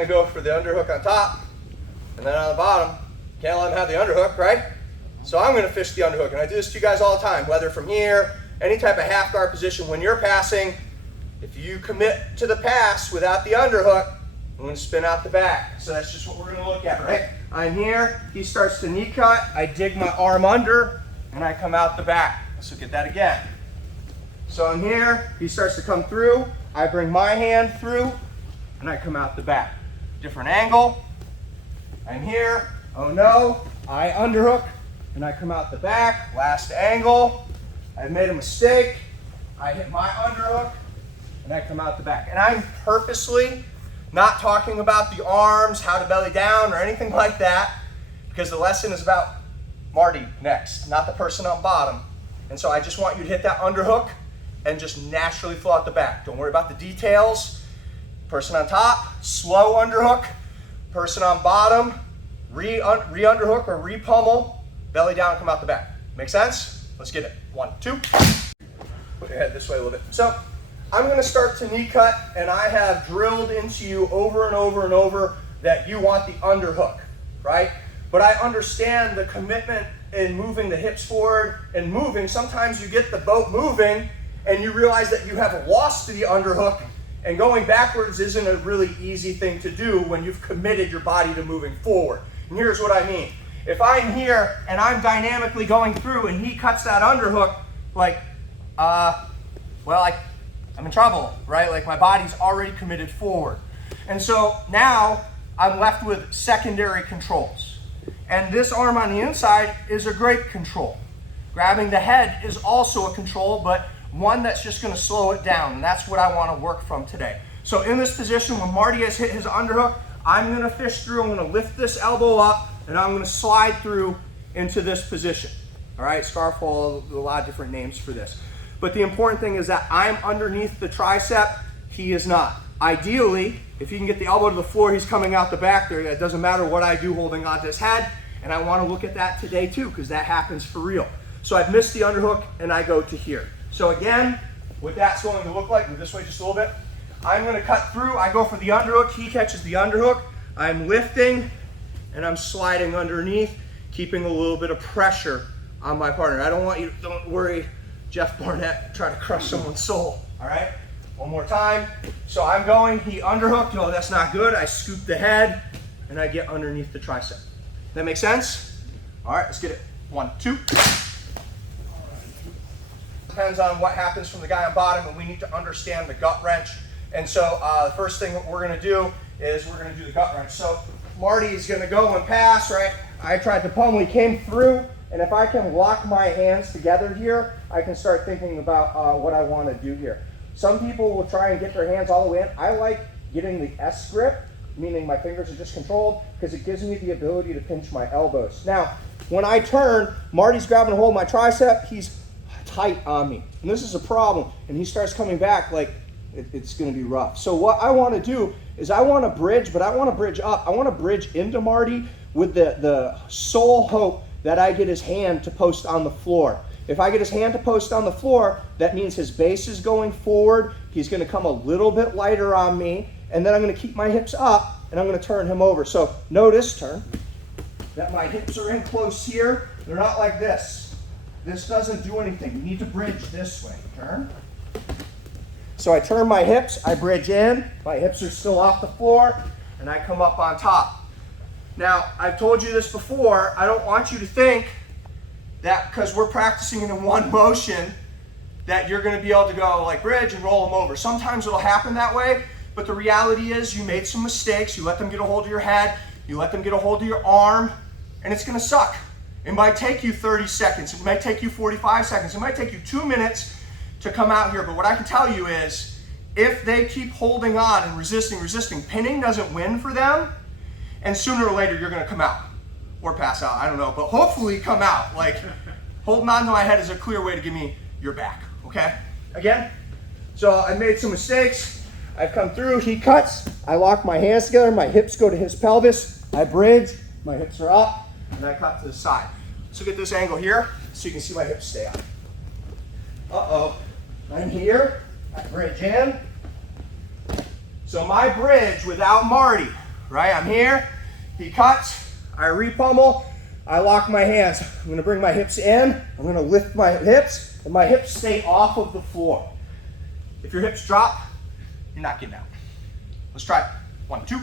gonna go for the underhook on top, and then on the bottom, can't let him have the underhook, right? So I'm gonna fish the underhook, and I do this to you guys all the time, whether from here, any type of half guard position. When you're passing, if you commit to the pass without the underhook, I'm gonna spin out the back. So that's just what we're gonna look at, right? I'm here, he starts to knee cut, I dig my arm under, and I come out the back. Let's look at that again. So I'm here, he starts to come through, I bring my hand through, and I come out the back. Different angle, I'm here, oh no, I underhook, and I come out the back. Last angle, I made a mistake, I hit my underhook, and I come out the back. And I'm purposely not talking about the arms, how to belly down, or anything like that, because the lesson is about Marty next, not the person on bottom. And so I just want you to hit that underhook and just naturally flow out the back. Don't worry about the details. Person on top, slow underhook. Person on bottom, re-underhook or re-pummel, belly down, come out the back. Make sense? Let's get it. 1, 2. Put your head this way a little bit. So I'm gonna start to knee cut, and I have drilled into you over and over and over that you want the underhook, right? But I understand the commitment in moving the hips forward and moving. Sometimes you get the boat moving and you realize that you have lost to the underhook, and going backwards isn't a really easy thing to do when you've committed your body to moving forward. And here's what I mean. If I'm here and I'm dynamically going through and he cuts that underhook, like, I'm in trouble, right? Like my body's already committed forward. And so now I'm left with secondary controls. And this arm on the inside is a great control. Grabbing the head is also a control, but one that's just gonna slow it down. And that's what I wanna work from today. So in this position, when Marty has hit his underhook, I'm gonna fish through, I'm gonna lift this elbow up, and I'm gonna slide through into this position. All right, scarf hole, a lot of different names for this. But the important thing is that I'm underneath the tricep, he is not. Ideally, if he can get the elbow to the floor, he's coming out the back there. It doesn't matter what I do holding onto his head, and I wanna look at that today too, because that happens for real. So I've missed the underhook, and I go to here. So again, what that's going to look like, move this way just a little bit. I'm gonna cut through, I go for the underhook, he catches the underhook, I'm lifting, and I'm sliding underneath, keeping a little bit of pressure on my partner. I don't want you, don't worry, Jeff Barnett, try to crush someone's soul, all right? One more time. So I'm going, he underhooked, oh, that's not good. I scoop the head, and I get underneath the tricep. That make sense? All right, let's get it. 1, 2. Depends on what happens from the guy on bottom, and we need to understand the gut wrench. And so the first thing that we're gonna do is we're gonna do the gut wrench. So Marty's gonna go and pass, right? I tried to pummel, he came through, and if I can lock my hands together here, I can start thinking about what I wanna do here. Some people will try and get their hands all the way in. I like getting the S grip, meaning my fingers are just controlled, because it gives me the ability to pinch my elbows. Now, when I turn, Marty's grabbing a hold of my tricep, he's tight on me. And this is a problem. And he starts coming back like it's gonna be rough. So what I wanna do is I wanna bridge, but I wanna bridge up. I wanna bridge into Marty with the sole hope that I get his hand to post on the floor. If I get his hand to post on the floor, that means his base is going forward. He's gonna come a little bit lighter on me, and then I'm gonna keep my hips up, and I'm gonna turn him over. So notice, turn, that my hips are in close here. They're not like this. This doesn't do anything. You need to bridge this way. Turn. So I turn my hips, I bridge in, my hips are still off the floor, and I come up on top. Now, I've told you this before, I don't want you to think that because we're practicing in one motion that you're gonna be able to go like bridge and roll them over. Sometimes it'll happen that way, but the reality is you made some mistakes, you let them get a hold of your head, you let them get a hold of your arm, and it's gonna suck. It might take you 30 seconds, it might take you 45 seconds, it might take you 2 minutes to come out here, but what I can tell you is, if they keep holding on and resisting, pinning doesn't win for them, and sooner or later you're gonna come out, or pass out, I don't know, but hopefully come out. Like, holding on to my head is a clear way to give me your back, okay? Again, so I made some mistakes, I've come through, he cuts, I lock my hands together, my hips go to his pelvis, I bridge, my hips are up, and I cut to the side. So get this angle here, so you can see my hips stay up. Uh-oh, I'm here, I bridge in. So my bridge without Marty, right? I'm here, he cuts, I repummel, I lock my hands. I'm gonna bring my hips in, I'm gonna lift my hips, and my hips stay off of the floor. If your hips drop, you're not getting out. Let's try it. 1, 2.